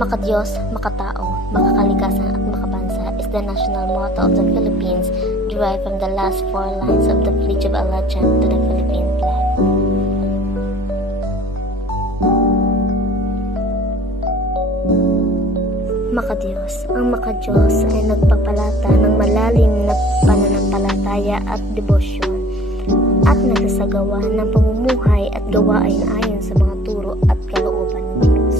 Makadiyos, makatao, makakalikasan at makabansa is the national motto of the Philippines, derived from the last four lines of the Pledge of Allegiance to the Philippine flag. Makadiyos. Ang makadiyos ay nagpapalata ng malalim na pananampalataya at debosyon at nagsasagawa ng pamumuhay at gawain ayon sa mga turo at kalooban ng Diyos.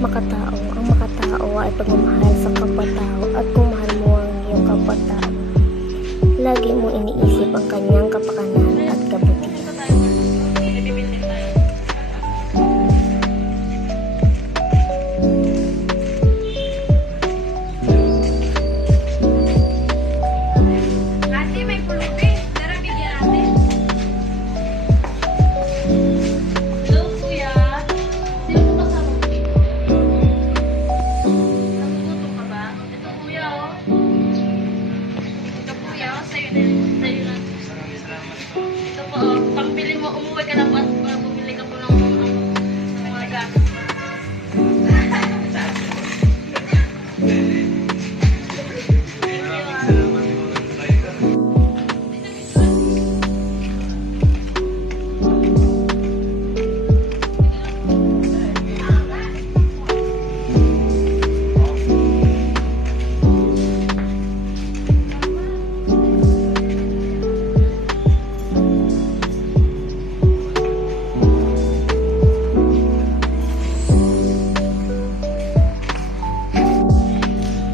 Makatao. Ang makatao ay pagmamahal sa kapwa-tao at kung mahal mo ang iyong kapwa-tao, lagi mo iniisip ang kanyang kapakanan at kabutihan. Ate, may pulubi. Tara, bigyan natin. Hello, kuya. Sino po kasama mo dito? Nagugutom ka ba? Ito, kuya, oh. Ito, kuya, oh. Sa'yo na. Sa'yo na. Ito po, oh. Pagpili mo, umuwi ka na po at bumili ka po ng mga gamit.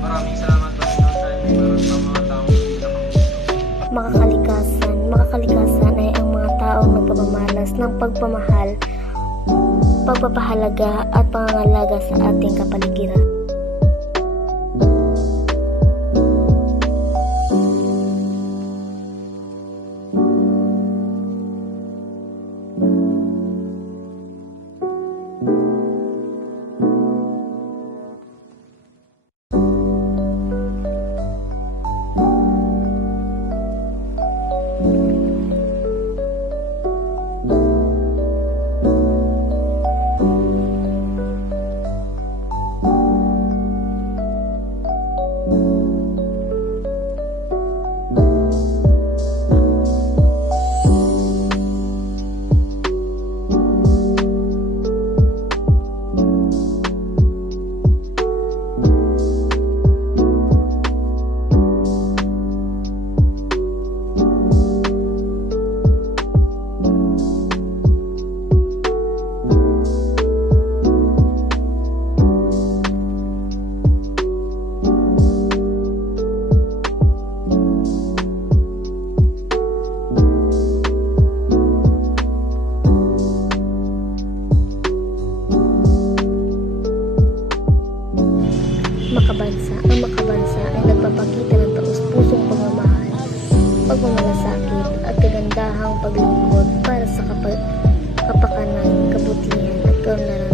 Maraming salamat po sa mga taong Makakalikasan. Makakalikasan ay ang mga taong nagpapamalas ng pagpamahal, pagpapahalaga at pangangalaga sa ating kapaligiran. Makabansa. Ang makabansa ay nagpapakita ng taus-pusong pagmamahal, pagmamalasakit at kagandahang paglingkod para sa kapakanan, kabutihan at kaunlaran